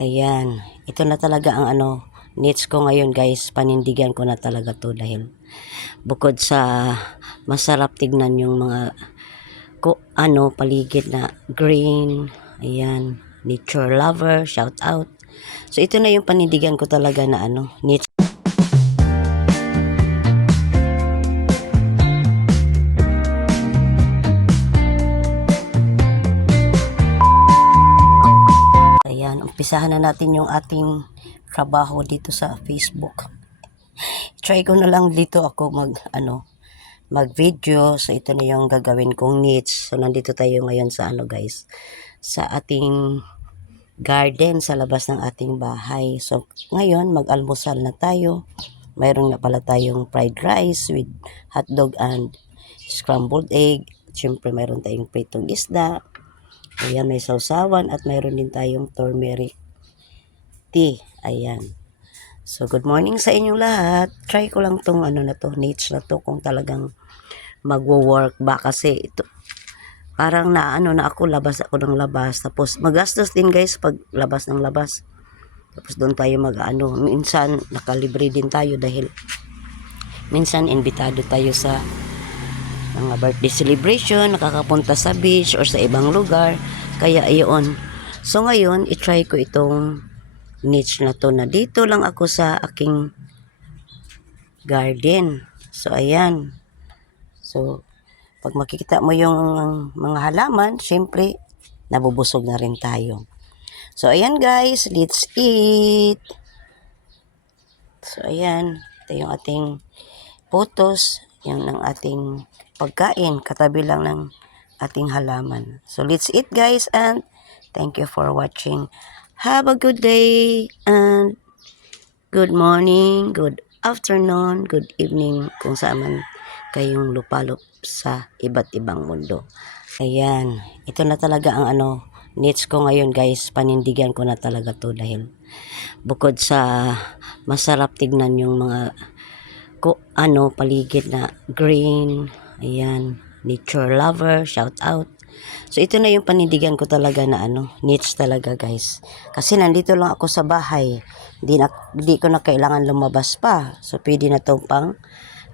Ayan, ito na talaga ang needs ko ngayon guys. Panindigan ko na talaga to dahil bukod sa masarap tignan yung mga paligid na green. Ayan, nature lover, shout out. So ito na yung panindigan ko talaga na needs. Ayan, umpisahan na natin yung ating trabaho dito sa Facebook. Try ko na lang dito ako mag-video. So ito na yung gagawin kong niche. So nandito tayo ngayon sa guys, sa ating garden sa labas ng ating bahay. So ngayon mag-almusal na tayo. Mayroon na pala tayong fried rice with hotdog and scrambled egg. Siyempre mayroon tayong pritong isda. Ayan, may sausawan at mayroon din tayong turmeric tea. Ayan. So, good morning sa inyong lahat. Try ko lang tong niche na to kung talagang magwo-work ba kasi ito parang na ako, labas ako ng labas. Tapos magastos din guys pag labas ng labas. Tapos doon tayo minsan nakalibre din tayo dahil minsan invitado tayo sa mga birthday celebration, nakakapunta sa beach or sa ibang lugar. Kaya iyon. So ngayon, i-try ko itong niche na to na dito lang ako sa aking garden. So ayan. So pag makikita mo yung mga halaman, syempre nabubusog na rin tayo. So ayan guys, let's eat. So ayan, ito yung ating photos, yung ng ating pagkain, katabi lang ng ating halaman. So let's eat guys and thank you for watching. Have a good day and good morning, good afternoon, good evening kung saan man kayong lupalop sa iba't ibang mundo. Ayan, ito na talaga ang needs ko ngayon guys. Panindigan ko na talaga to dahil bukod sa masarap tignan yung mga paligid na green. Ayan, nature lover, shout out. So ito na yung panindigan ko talaga na needs talaga guys. Kasi nandito lang ako sa bahay. Hindi ko na kailangan lumabas pa. So pwede na tong pang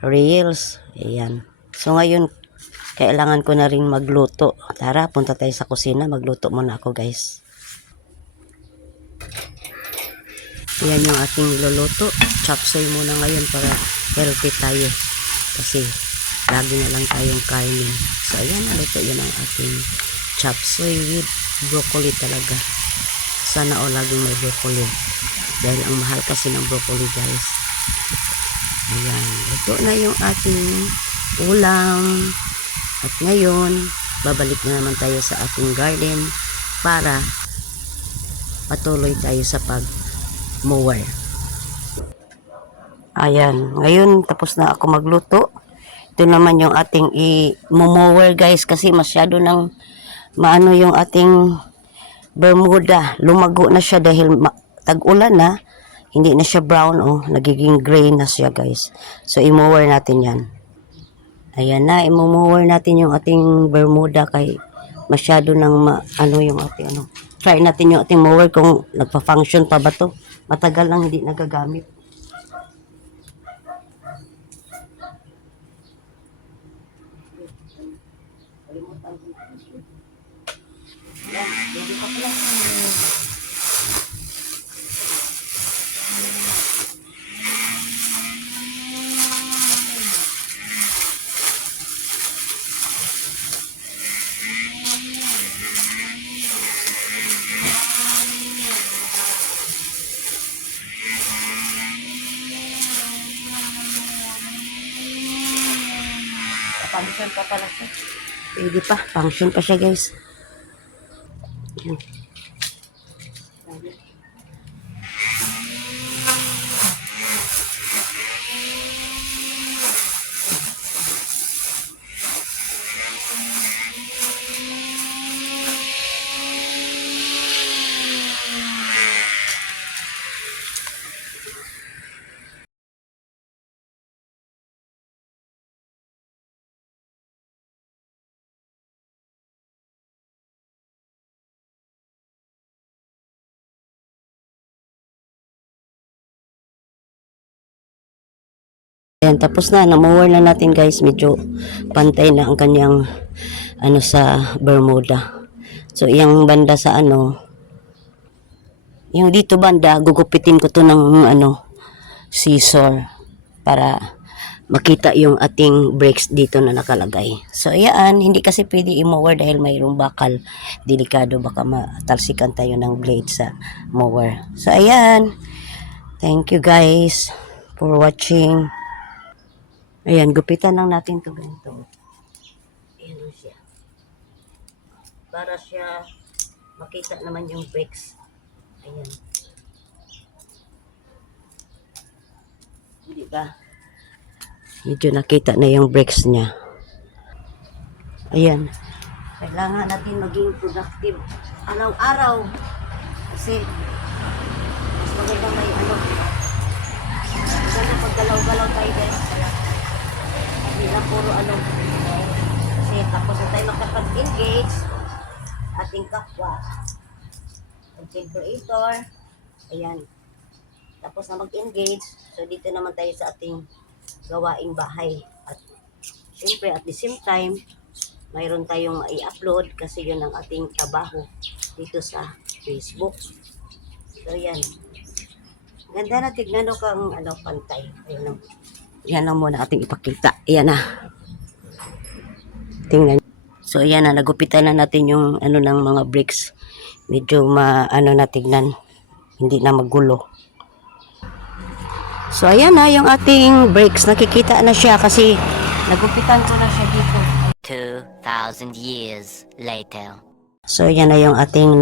reels. Ayan. So ngayon kailangan ko na rin magluto. Tara, punta tayo sa kusina. Magluto muna ako guys. Ayan yung ating niluluto. Chop suey muna ngayon para healthy tayo. Kasi lagi na lang tayong kainin. So ayan, naluto yun ang ating chop suey with broccoli talaga. Sana laging may broccoli. Dahil ang mahal kasi ng broccoli guys. Ayan, ito na yung ating ulam. At ngayon, babalik na naman tayo sa ating garden para patuloy tayo sa pag-mower. Ayan, ngayon tapos na ako magluto. Ito naman yung ating i-mower guys kasi masyado nang maano yung ating Bermuda. Lumago na siya dahil tag-ulan na. Hindi na siya brown nagiging gray na siya guys. So i-mower natin yan. Ayan na, i-mower natin yung ating Bermuda kay masyado nang yung ating Try natin yung ating mower kung nagpa-function pa ba to. Matagal lang hindi nagagamit. Function pa pala siya. Pwede pa, function pa siya guys. Yan. Ayan, tapos na. Na-mower na natin guys. Medyo pantay na ang kanyang sa Bermuda. So, yung banda sa yung dito banda, gugupitin ko to ng scissor para makita yung ating brakes dito na nakalagay. So, ayan, hindi kasi pwede i-mower dahil mayroong bakal. Delikado, baka matalsikan tayo ng blade sa mower. So, ayan. Thank you guys for watching. Ayan, gupitan lang natin to ganito. Ayan lang siya. Para siya makita naman yung brakes. Ayan. Di ba? Medyo nakita na yung brakes niya. Ayan. Kailangan natin maging productive araw-araw. Kasi mas maganda may maganda paggalaw-galaw tayo guys. Hindi lang puro kasi tapos na tayo makapag-engage ating kapwa. Content creator. Ayan. Tapos na mag-engage. So dito naman tayo sa ating gawaing bahay. At syempre at the same time, mayroon tayong i-upload kasi yun ang ating trabaho dito sa Facebook. So yan. Ganda na, tignan ko kang pantay. Ayun lang. Yan lang muna ating ipakita. Ayan na. Tingnan. So ayan na, nagupitan na natin yung ng mga bricks. Medyo na tignan. Hindi na magulo. So ayan na yung ating brakes. Nakikita na siya kasi nagupitan ko na siya dito. 2,000 years later. So yan na yung ating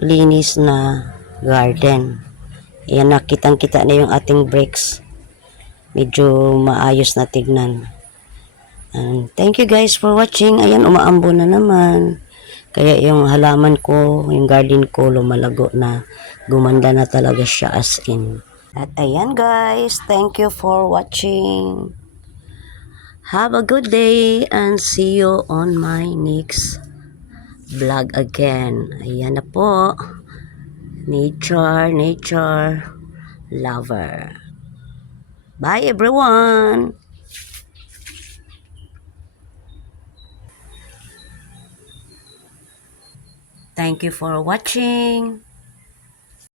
linis na garden. Ayan na, kitang-kita na yung ating brakes. Medyo maayos na tignan. And thank you guys for watching. Ayan, umaambo na naman. Kaya yung halaman ko, yung garden ko, lumalago na. Gumanda na talaga siya as in. At ayan guys, thank you for watching. Have a good day and see you on my next vlog again. Ayan na po. Nature lover. Bye everyone. Thank you for watching.